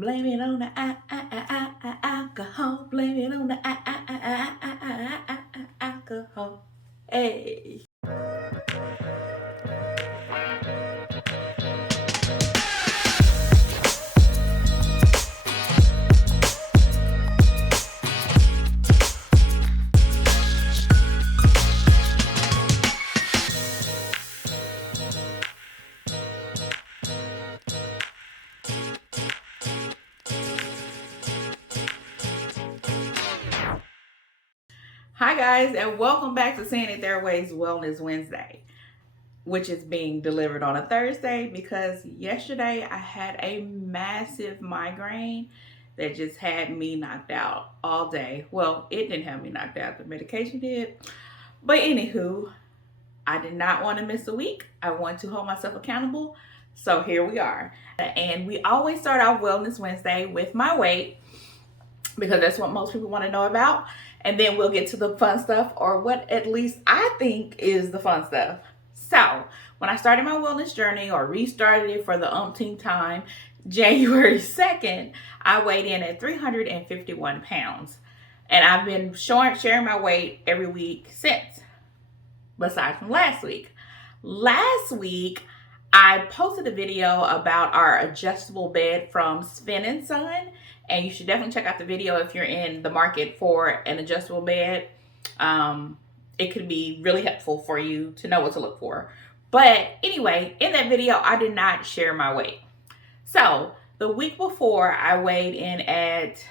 Blame it on the alcohol. Blame it on the alcohol. Hey. Hi guys, and welcome back to Saying It Their Ways Wellness Wednesday, which is being delivered on a Thursday because yesterday I had a massive migraine that just had me knocked out all day. Well, it didn't have me knocked out, the medication did. But anywho, I did not want to miss a week. I want to hold myself accountable. So here we are. And we always start our Wellness Wednesday with my weight because that's what most people want to know about. And then we'll get to the fun stuff, or what at least I think is the fun stuff. So when I started my wellness journey, or restarted it for the umpteenth time, January 2nd, I weighed in at 351 pounds. And I've been sharing my weight every week since, besides from last week. Last week, I posted a video about our adjustable bed from Sven & Son, and you should definitely check out the video if you're in the market for an adjustable bed. It could be really helpful for you to know what to look for. But anyway, in that video, I did not share my weight. So the week before, I weighed in at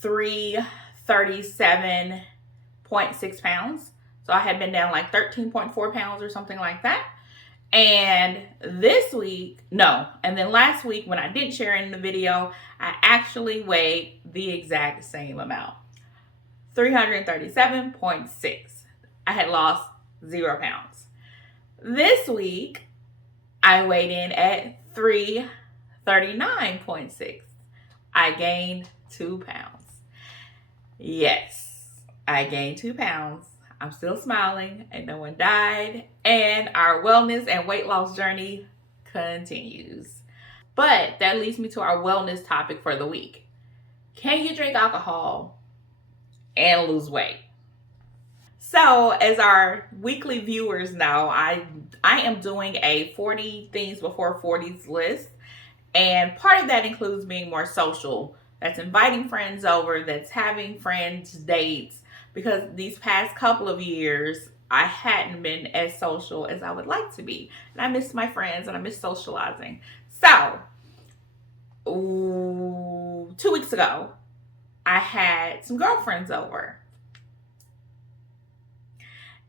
337.6 pounds. So I had been down like 13.4 pounds or something like that. And this week, and then last week when I didn't share in the video, I actually weighed the exact same amount, 337.6. I had lost 0 pounds. This week, I weighed in at 339.6. I gained 2 pounds. Yes, I gained 2 pounds. I'm still smiling and no one died, and our wellness and weight loss journey continues. But that leads me to our wellness topic for the week. Can you drink alcohol and lose weight? So as our weekly viewers know, I am doing a 40 things before 40s list, and part of that includes being more social. That's inviting friends over, that's having friends dates, because these past couple of years, I hadn't been as social as I would like to be. And I miss my friends and I miss socializing. So, 2 weeks ago, I had some girlfriends over.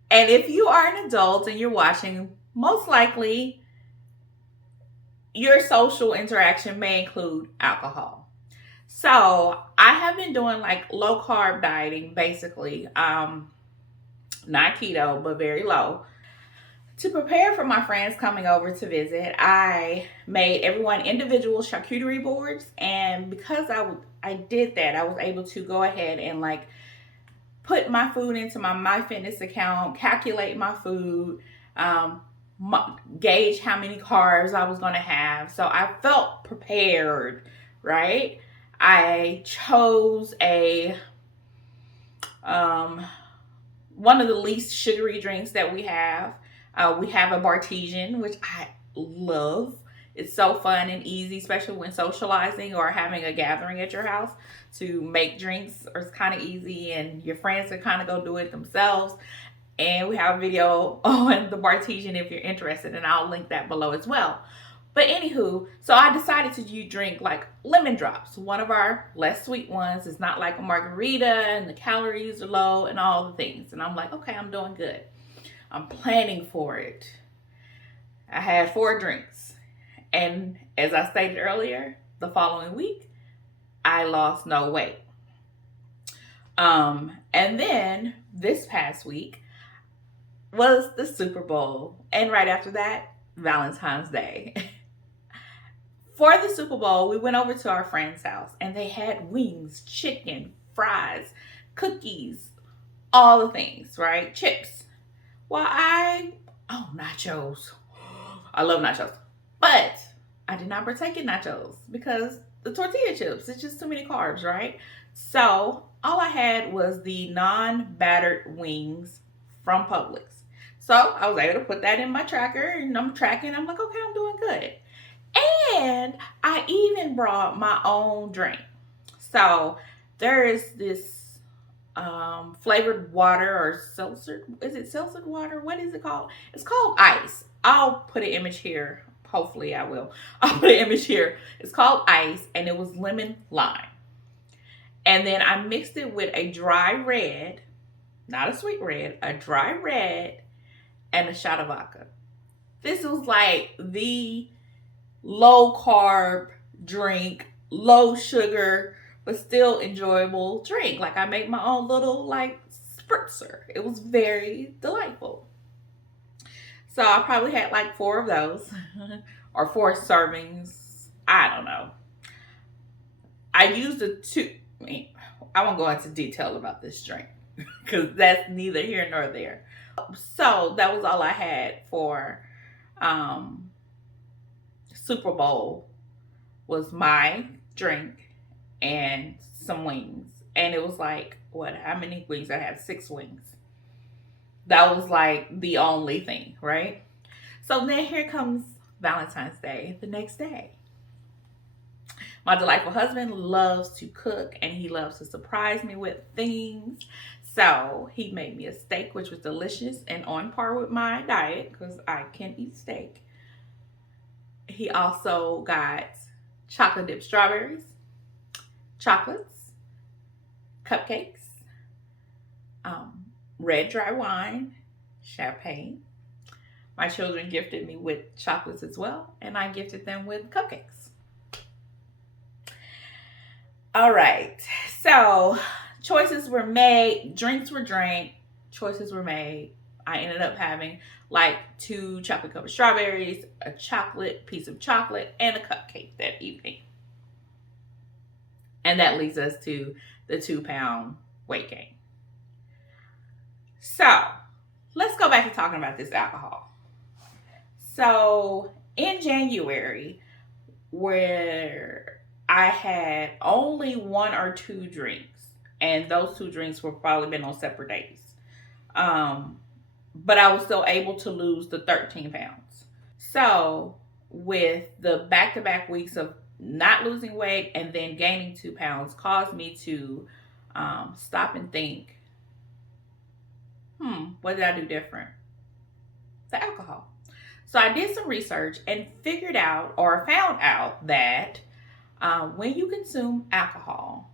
And if you are an adult and you're watching, most likely your social interaction may include alcohol. So I have been doing like low carb dieting, basically, not keto, but very low. To prepare for my friends coming over to visit, I made everyone individual charcuterie boards. And because I did that, I was able to go ahead and like put my food into my MyFitness account, calculate my food, gauge how many carbs I was going to have. So I felt prepared, right? I chose one of the least sugary drinks that we have. We have a Bartesian, which I love. It's so fun and easy, especially when socializing or having a gathering at your house, to make drinks. Or it's kind of easy, and your friends can kind of go do it themselves. And we have a video on the Bartesian if you're interested, and I'll link that below as well. But anywho, so I decided to drink like lemon drops, one of our less sweet ones. It's not like a margarita and the calories are low and all the things. And I'm like, okay, I'm doing good. I'm planning for it. I had 4 drinks. And as I stated earlier, the following week, I lost no weight. And then this past week was the Super Bowl. And right after that, Valentine's Day. For the Super Bowl, we went over to our friend's house and they had wings, chicken, fries, cookies, all the things, right? Chips. Well, nachos. I love nachos. But I did not partake in nachos because the tortilla chips, it's just too many carbs, right? So all I had was the non-battered wings from Publix. So I was able to put that in my tracker and I'm tracking. I'm like, okay, I'm doing good. And I even brought my own drink. So there is this flavored water or seltzer. Is it seltzer water? What is it called? It's called ice. I'll put an image here. Hopefully I will. I'll put an image here. It's called ice and it was lemon lime. And then I mixed it with a dry red, not a sweet red, a dry red and a shot of vodka. This was like the low carb drink, low sugar, but still enjoyable drink. Like I made my own little like spritzer. It was very delightful. So I probably had like 4 of those or 4 servings. I don't know. I used I won't go into detail about this drink because that's neither here nor there. So that was all I had for Super Bowl was my drink and some wings. And it was like, what, how many wings? I have 6 wings. That was like the only thing, right? So then here comes Valentine's Day, the next day. My delightful husband loves to cook and he loves to surprise me with things. So he made me a steak, which was delicious and on par with my diet because I can eat steak. He also got chocolate dipped strawberries, chocolates, cupcakes, red dry wine, champagne. My children gifted me with chocolates as well, and I gifted them with cupcakes. All right, so choices were made, drinks were drank, choices were made. I ended up having like 2 chocolate covered strawberries, a chocolate piece of chocolate, and a cupcake that evening. And that leads us to the 2-pound weight gain. So let's go back to talking about this alcohol. So in January, where I had only 1 or 2 drinks, and those 2 drinks were probably been on separate days. But I was still able to lose the 13 pounds. So with the back-to-back weeks of not losing weight and then gaining 2 pounds caused me to stop and think, what did I do different? The alcohol. So I did some research and figured out or found out that when you consume alcohol,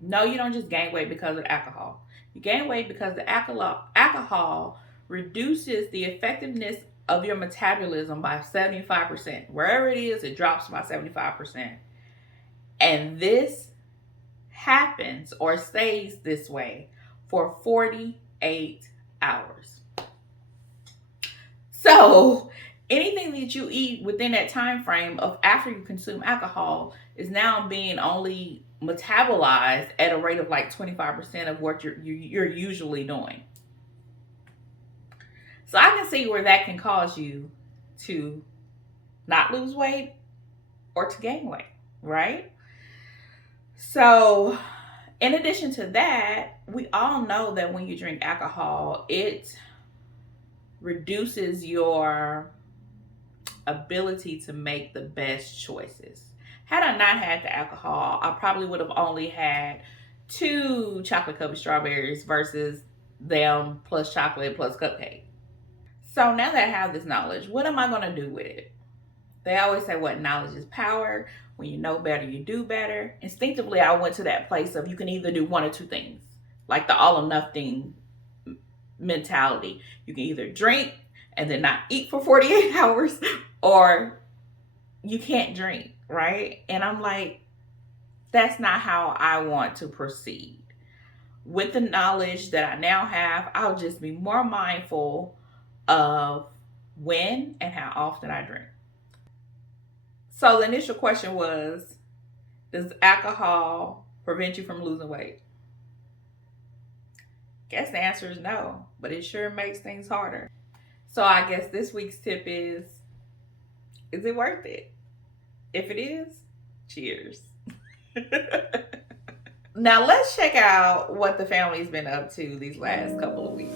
no, you don't just gain weight because of alcohol. You gain weight because the alcohol reduces the effectiveness of your metabolism by 75%. Wherever it is, it drops by 75%. And this happens or stays this way for 48 hours. So anything that you eat within that time frame of after you consume alcohol is now being only metabolized at a rate of like 25% of what you're usually doing. So I can see where that can cause you to not lose weight or to gain weight, right? So in addition to that, we all know that when you drink alcohol, it reduces your ability to make the best choices. Had I not had the alcohol, I probably would have only had 2 chocolate covered strawberries versus them plus chocolate plus cupcake. So now that I have this knowledge, what am I going to do with it? They always say what knowledge is power. When you know better, you do better. Instinctively, I went to that place of you can either do 1 or 2 things, like the all or nothing mentality. You can either drink and then not eat for 48 hours, or you can't drink, right? And I'm like, that's not how I want to proceed. With the knowledge that I now have, I'll just be more mindful of when and how often I drink. So the initial question was, does alcohol prevent you from losing weight? Guess the answer is no, but it sure makes things harder. So I guess this week's tip is it worth it? If it is, cheers. Now let's check out what the family's been up to these last couple of weeks.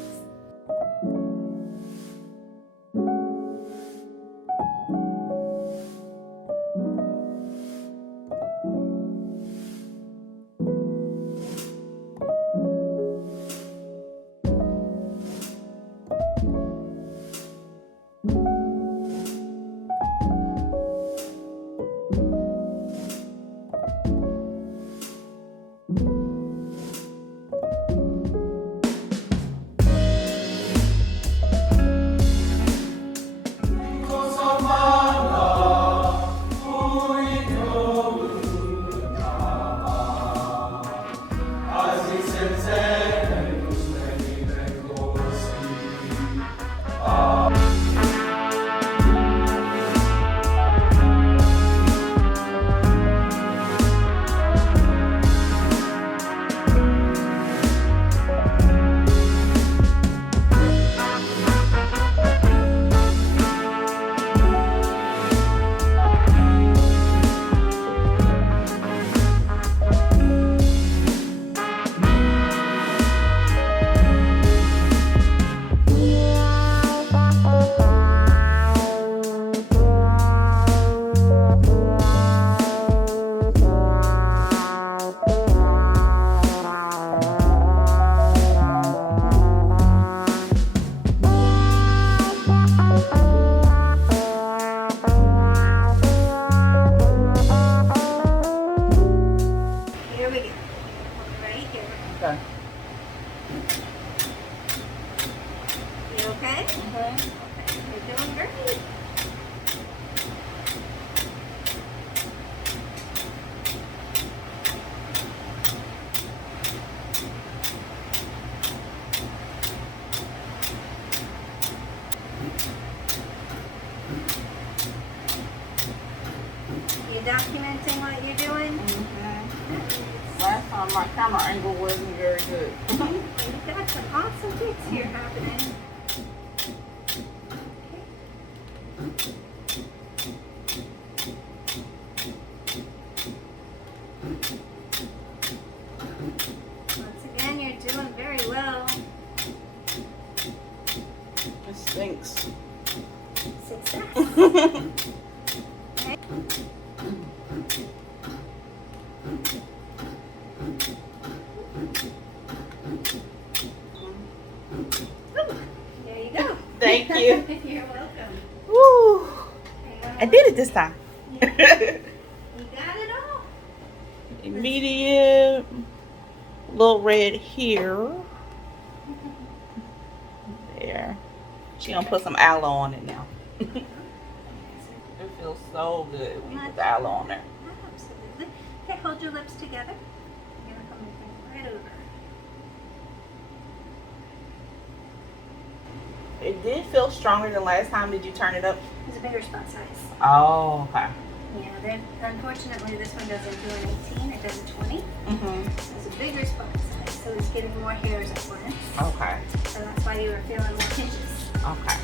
Documenting what you're doing? Last time my camera angle wasn't very good. You've got some awesome things here happening. Once again, you're doing very well. It stinks. Success. There you go. Thank you. You're welcome. Woo! I did it this time. You got it all. Medium, little red here. There. She gonna put some aloe on it now. It feels so good when you put the aloe on there. Absolutely. Okay, hold your lips together. You're gonna come right over. It did feel stronger than last time. Did you turn it up? It's a bigger spot size. Oh, okay. Yeah, unfortunately this one doesn't do an 18, it does a 20. Mm-hmm. It's a bigger spot size, so it's getting more hairs at once. Okay. So that's why you were feeling more pinches. Okay.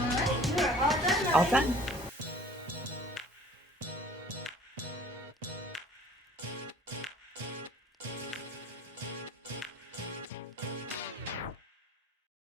All right, you are all done. All done.